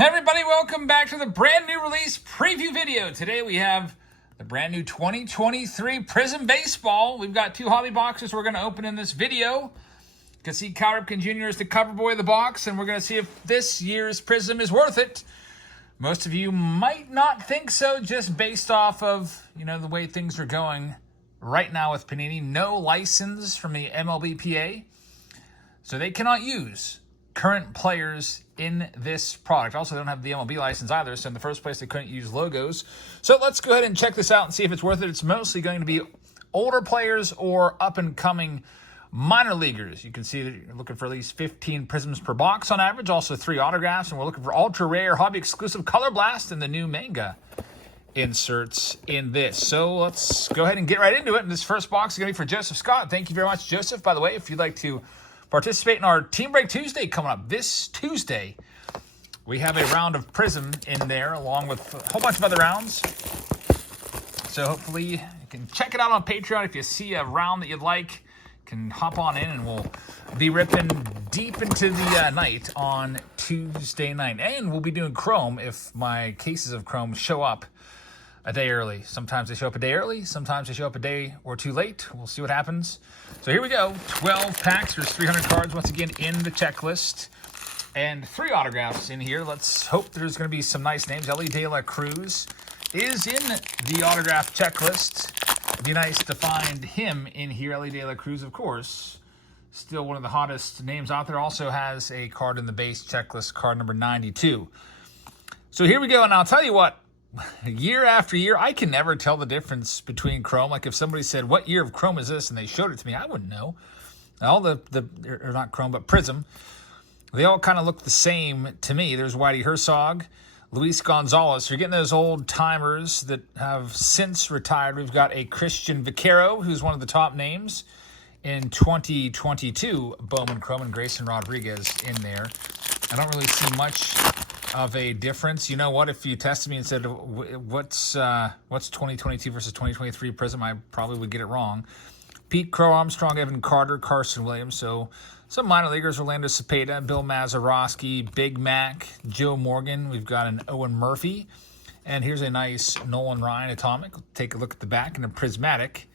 Hey everybody, welcome back to the brand new release preview video. Today we have the brand new 2023 Prizm Baseball. We've got two hobby boxes we're going to open in this video. You can see Cal Ripken Jr. is the cover boy of the box, and we're going to see if this year's Prizm is worth it. Most of you might not think so, just based off of, the way things are going right now with Panini. No license from the MLBPA, so they cannot use current players in this product. Also, they don't have the MLB license either, so in the first place, they couldn't use logos. So let's go ahead and check this out and see if it's worth it. It's mostly going to be older players or up-and-coming minor leaguers. You can see that you're looking for at least 15 Prizms per box on average, also 3 autographs, and we're looking for ultra-rare, hobby-exclusive Color Blast and the new manga inserts in this. So let's go ahead and get right into it. And this first box is going to be for Joseph Scott. Thank you very much, Joseph. By the way, if you'd like to participate in our Team Break Tuesday coming up this Tuesday, we have a round of Prizm in there along with a whole bunch of other rounds. So hopefully you can check it out on Patreon. If you see a round that you'd like, you can hop on in and we'll be ripping deep into the night on Tuesday night. And we'll be doing Chrome if my cases of Chrome show up a day early. Sometimes they show up a day early. Sometimes they show up a day or two late. We'll see what happens. So here we go. 12 packs. There's 300 cards once again in the checklist. And 3 autographs in here. Let's hope there's going to be some nice names. Ellie De La Cruz is in the autograph checklist. It'd be nice to find him in here. Ellie De La Cruz, of course, still one of the hottest names out there. Also has a card in the base checklist, card number 92. So here we go. And I'll tell you what, year after year, I can never tell the difference between Chrome. Like if somebody said, what year of Chrome is this? And they showed it to me, I wouldn't know. All or not Chrome, but Prizm, they all kind of look the same to me. There's Whitey Herzog, Luis Gonzalez. You're getting those old timers that have since retired. We've got a Christian Vaquero, who's one of the top names in 2022. Bowman Chrome and Grayson Rodriguez in there. I don't really see much of a difference. You know what? If you tested me and said, what's 2022 versus 2023 Prizm, I probably would get it wrong. Pete Crow Armstrong, Evan Carter, Carson Williams. So some minor leaguers, Orlando Cepeda, Bill Mazeroski, Big Mac, Joe Morgan. We've got an Owen Murphy. And here's a nice Nolan Ryan Atomic. Take a look at the back and a prismatic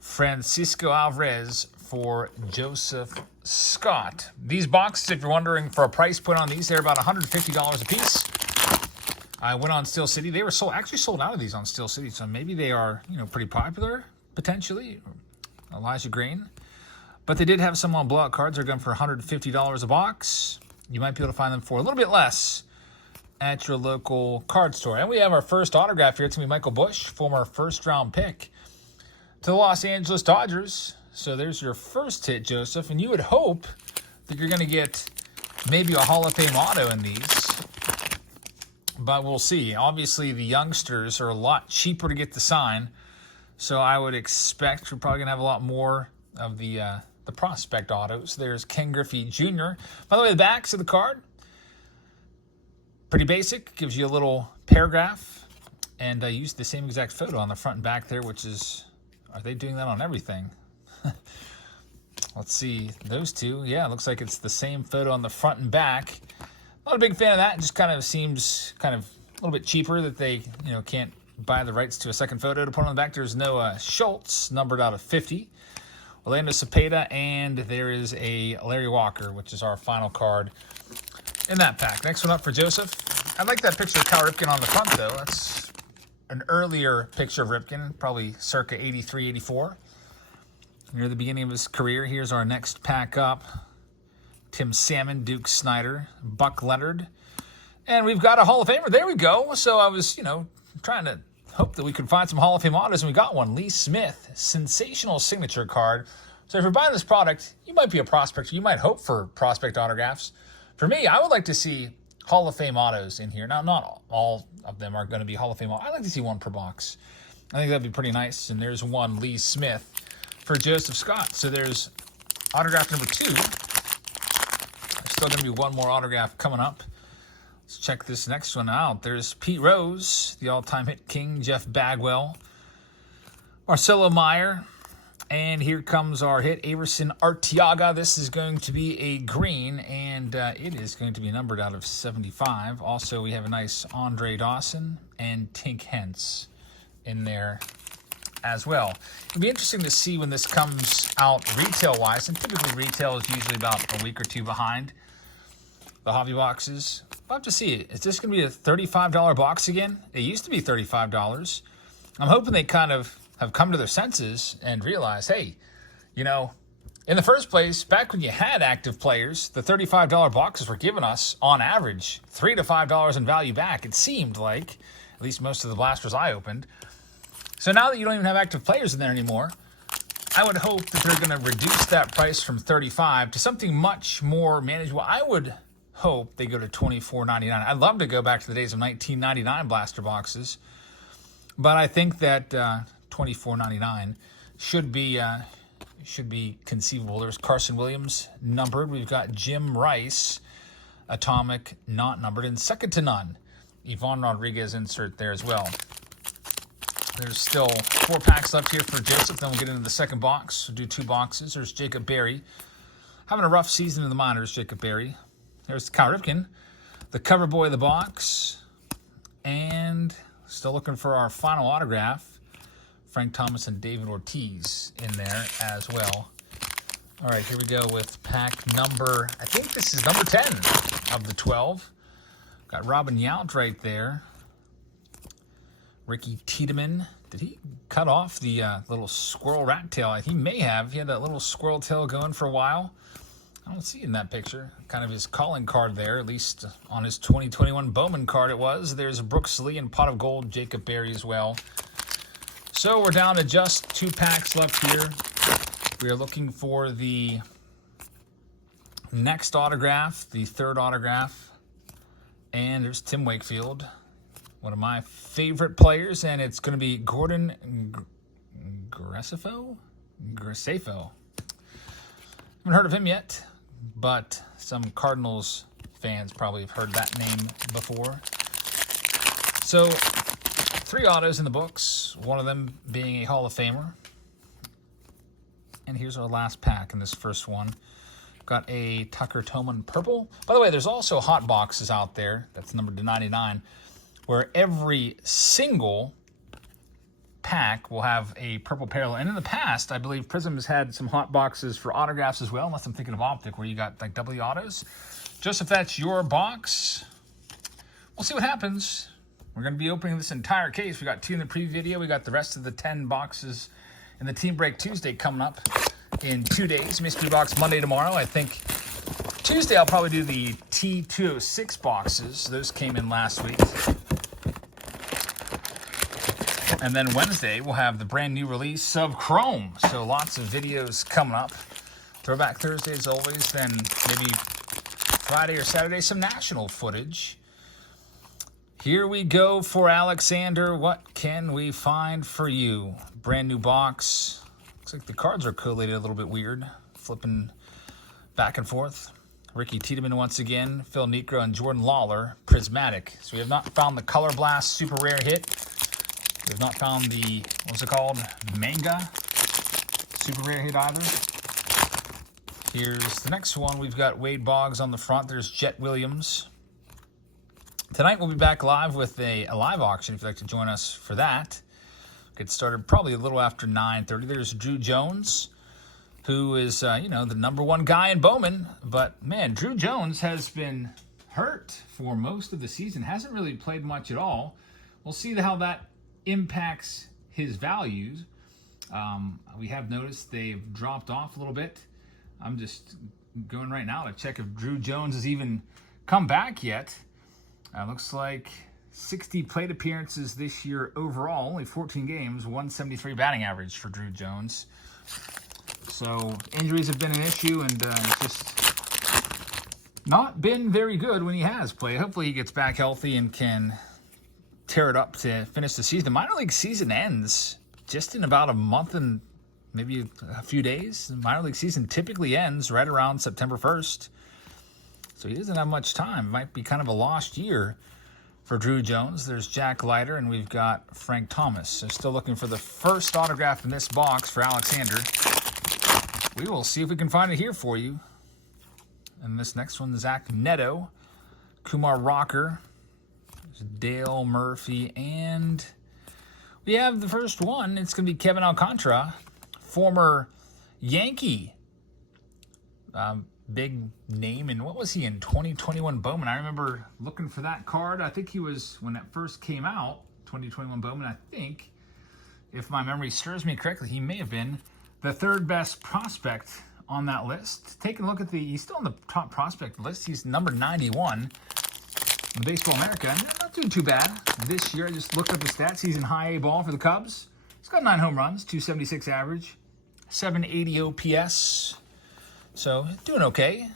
Francisco Alvarez for Joseph Scott. These boxes, if you're wondering for a price point on these, they're about $150 a piece. I went on Steel City. They were actually sold out of these on Steel City, so maybe they are, pretty popular, potentially. Elijah Green. But they did have some on blowout cards. They're going for $150 a box. You might be able to find them for a little bit less at your local card store. And we have our first autograph here. It's going to be Michael Busch, former first-round pick to the Los Angeles Dodgers. So there's your first hit, Joseph. And you would hope that you're going to get maybe a Hall of Fame auto in these. But we'll see. Obviously, the youngsters are a lot cheaper to get the sign. So I would expect we're probably going to have a lot more of the prospect autos. There's Ken Griffey Jr. By the way, the backs of the card, pretty basic. Gives you a little paragraph. And I used the same exact photo on the front and back there, which is, are they doing that on everything? Let's see, those two. Yeah, it looks like it's the same photo on the front and back. Not a big fan of that. It just kind of seems kind of a little bit cheaper that they, can't buy the rights to a second photo to put on the back. There's Noah Schultz, numbered out of 50. Orlando Cepeda, and there is a Larry Walker, which is our final card in that pack. Next one up for Joseph. I like that picture of Cal Ripken on the front, though. That's an earlier picture of Ripken, probably circa 83, 84. Near the beginning of his career. Here's our next pack up. Tim Salmon, Duke Snyder, Buck Leonard. And we've got a Hall of Famer. There we go. So I was, trying to hope that we could find some Hall of Fame autos, and we got one. Lee Smith, sensational signature card. So if you're buying this product, you might be a prospector. You might hope for prospect autographs. For me, I would like to see Hall of Fame autos in here. Now, not all of them are going to be Hall of Fame autos. I'd like to see one per box. I think that'd be pretty nice. And there's one, Lee Smith, for Joseph Scott. So there's autograph number 2. There's still going to be one more autograph coming up. Let's check this next one out. There's Pete Rose, the all-time hit king, Jeff Bagwell, Marcelo Meyer, And here comes our hit, Averson Arteaga. This is going to be a green, and it is going to be numbered out of 75. Also, we have a nice Andre Dawson and Tink Hence in there as well. It'll be interesting to see when this comes out retail-wise, and typically retail is usually about a week or two behind the hobby boxes. We'll have to see it. Is this going to be a $35 box again? It used to be $35. I'm hoping they kind of have come to their senses and realize, hey, you know, in the first place, back when you had active players, the $35 boxes were giving us, on average, $3 to $5 in value back. It seemed like, at least most of the blasters I opened. So now that you don't even have active players in there anymore, I would hope that they're going to reduce that price from $35 to something much more manageable. I would hope they go to $24.99. I'd love to go back to the days of $19.99 blaster boxes, but I think that $24.99 should be conceivable. There's Carson Williams numbered. We've got Jim Rice atomic not numbered, and second to none, Yvonne Rodriguez insert there as well. There's still 4 packs left here for Joseph. Then we'll get into the second box. We'll do 2 boxes. There's Jacob Berry. Having a rough season in the minors, Jacob Berry. There's Kyle Ripken, the cover boy of the box. And still looking for our final autograph. Frank Thomas and David Ortiz in there as well. All right, here we go with pack number, I think this is number 10 of the 12. Got Robin Yount right there. Ricky Tiedemann. Did he cut off the little squirrel rat tail? He may have. He had that little squirrel tail going for a while. I don't see it in that picture. Kind of his calling card there, at least on his 2021 Bowman card it was. There's Brooks Lee and Pot of Gold, Jacob Berry as well. So we're down to just 2 packs left here. We are looking for the next autograph, the third autograph. And there's Tim Wakefield, one of my favorite players, and it's going to be Gordon Graceffo? Haven't heard of him yet, but some Cardinals fans probably have heard that name before. So 3 autos in the books, one of them being a Hall of Famer. And here's our last pack in this first one. Got a Tucker Toman purple. By the way, there's also hot boxes out there that's numbered to 99, where every single pack will have a purple parallel. And in the past, I believe Prizm has had some hot boxes for autographs as well, unless I'm thinking of Optic, where you got like double autos. Just if that's your box, we'll see what happens. We're going to be opening this entire case. We got 2 in the preview video. We got the rest of the 10 boxes in the Team Break Tuesday coming up in 2 days. Mystery box Monday tomorrow. I think Tuesday I'll probably do the T206 boxes. Those came in last week. And then Wednesday we'll have the brand new release of Chrome. So lots of videos coming up. Throwback Thursday as always. Then maybe Friday or Saturday some national footage. Here we go for Alexander. What can we find for you? Brand new box. Looks like the cards are collated a little bit weird. Flipping back and forth. Ricky Tiedemann once again. Phil Niekro and Jordan Lawler. Prismatic. So we have not found the Color Blast super rare hit. We have not found the, what's it called? Manga super rare hit either. Here's the next one. We've got Wade Boggs on the front. There's Jet Williams. Tonight we'll be back live with a live auction if you'd like to join us for that. Get started probably a little after 9:30. There's Drew Jones, who is, the number 1 guy in Bowman. But, man, Drew Jones has been hurt for most of the season. Hasn't really played much at all. We'll see how that impacts his values. We have noticed they've dropped off a little bit. I'm just going right now to check if Drew Jones has even come back yet. Looks like 60 plate appearances this year overall, only 14 games, 173 batting average for Drew Jones. So injuries have been an issue, and just not been very good when he has played. Hopefully he gets back healthy and can tear it up to finish the season. The minor league season ends just in about a month and maybe a few days. The minor league season typically ends right around September 1st. So he doesn't have much time. It might be kind of a lost year For Drew Jones, there's Jack Leiter, and we've got Frank Thomas. So still looking for the first autograph in this box for Alexander. We will see if we can find it here for you. And this next one, Zach Neto, Kumar Rocker, Dale Murphy, and we have the first one. It's going to be Kevin Alcantara, former Yankee. Big name, and what was he in 2021 Bowman? I remember looking for that card. I think he was, when it first came out, 2021 Bowman, I think, if my memory serves me correctly, he may have been the third best prospect on that list. Taking a look at he's still on the top prospect list. He's number 91 in Baseball America. Not doing too bad this year. I just looked up the stats. He's in high A ball for the Cubs. He's got 9 home runs, 276 average, 780 OPS. So, doing okay.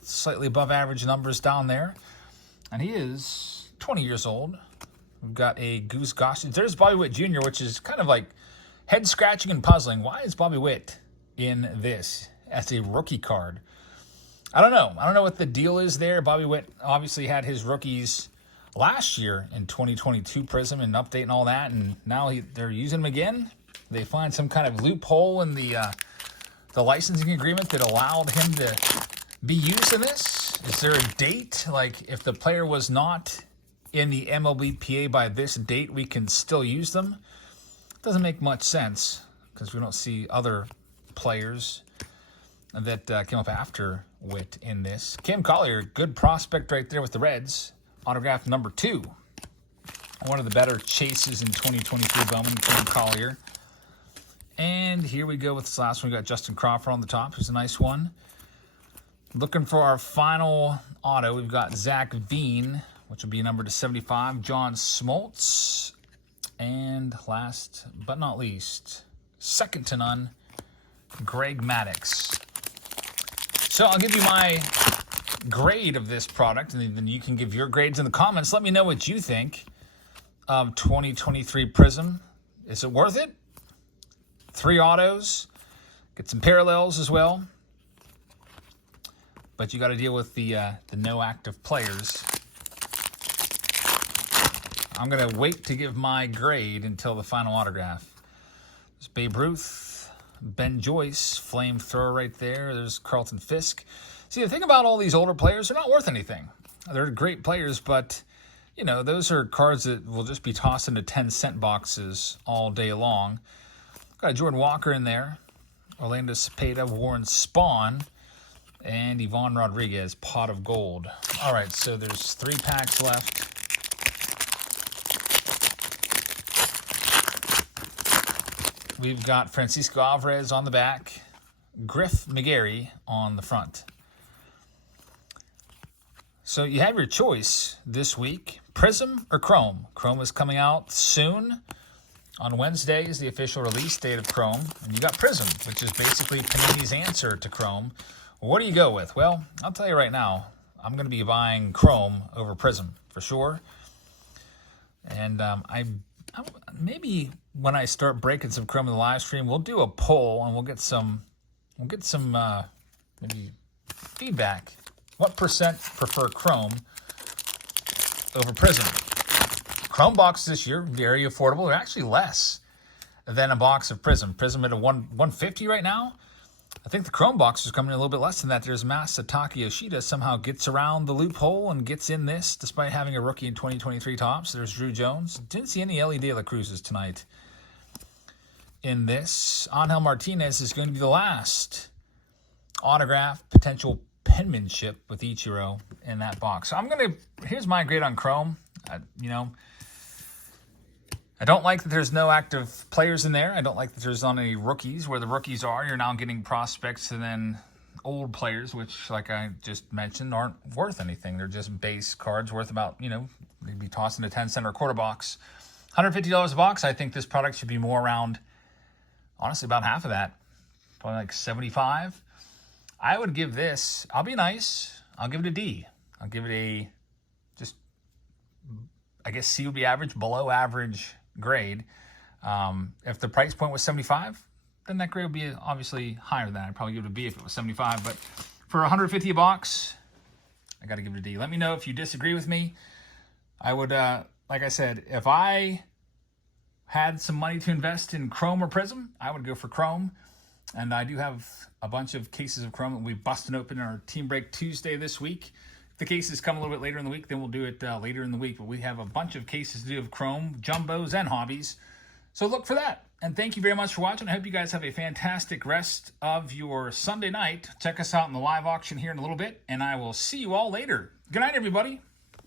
Slightly above average numbers down there. And he is 20 years old. We've got a Goose Gosh. There's Bobby Witt Jr., which is kind of like head-scratching and puzzling. Why is Bobby Witt in this as a rookie card? I don't know. I don't know what the deal is there. Bobby Witt obviously had his rookies last year in 2022 Prizm and update and all that, and now they're using him again. They find some kind of loophole in the licensing agreement that allowed him to be used in this? Is there a date? Like, if the player was not in the MLBPA by this date, we can still use them? Doesn't make much sense because we don't see other players that came up after Witt in this. Cam Collier, good prospect right there with the Reds. Autograph number 2. One of the better chases in 2023 Bowman, Cam Collier. And here we go with this last one. We got Justin Crawford on the top, who's a nice one. Looking for our final auto, we've got Zach Veen, which will be numbered to 75, John Smoltz, and last but not least, second to none, Greg Maddux. So I'll give you my grade of this product, and then you can give your grades in the comments. Let me know what you think of 2023 Prizm. Is it worth it? 3 autos, get some parallels as well. But you got to deal with the no active players. I'm going to wait to give my grade until the final autograph. There's Babe Ruth, Ben Joyce, flamethrower right there. There's Carlton Fisk. See, the thing about all these older players, they're not worth anything. They're great players, but, you know, those are cards that will just be tossed into 10-cent boxes all day long. Got Jordan Walker in there, Orlando Cepeda, Warren Spahn, and Ivan Rodriguez, Pot of Gold. All right, so there's 3 packs left. We've got Francisco Alvarez on the back, Griff McGarry on the front. So you have your choice this week, Prizm or Chrome. Chrome is coming out soon. On Wednesday is the official release date of Chrome, and you got Prizm, which is basically Panini's answer to Chrome. What do you go with? Well, I'll tell you right now, I'm going to be buying Chrome over Prizm for sure. And I maybe when I start breaking some Chrome in the live stream, we'll do a poll and we'll get some maybe feedback. What percent prefer Chrome over Prizm? Chrome boxes this year, very affordable. They're actually less than a box of Prizm. Prizm at a 150 right now. I think the Chrome box is coming in a little bit less than that. There's Masataka Yoshida somehow gets around the loophole and gets in this despite having a rookie in 2023 tops. There's Drew Jones. Didn't see any Ellie De La Cruzes tonight in this. Angel Martinez is going to be the last autograph, potential penmanship with Ichiro in that box. So here's my grade on Chrome. I don't like that there's no active players in there. I don't like that there's not any rookies. Where the rookies are, you're now getting prospects and then old players, which, like I just mentioned, aren't worth anything. They're just base cards worth about, they'd be tossed in a 10-cent or quarter box. $150 a box. I think this product should be more around, honestly, about half of that. Probably like 75. I would give this, I'll be nice, I'll give it a D. I'll give it a, I guess C would be average, below average grade. If the price point was 75, then that grade would be obviously higher than that. I'd probably give it a B if it was 75, but for $150 a box, I got to give it a D. Let me know if you disagree with me. I would, like I said, if I had some money to invest in Chrome or Prizm, I would go for Chrome. And I do have a bunch of cases of Chrome that we busted open in our Team Break Tuesday this week. If the cases come a little bit later in the week, then we'll do it later in the week. But we have a bunch of cases to do of Chrome, jumbos, and hobbies. So look for that. And thank you very much for watching. I hope you guys have a fantastic rest of your Sunday night. Check us out in the live auction here in a little bit, and I will see you all later. Good night, everybody.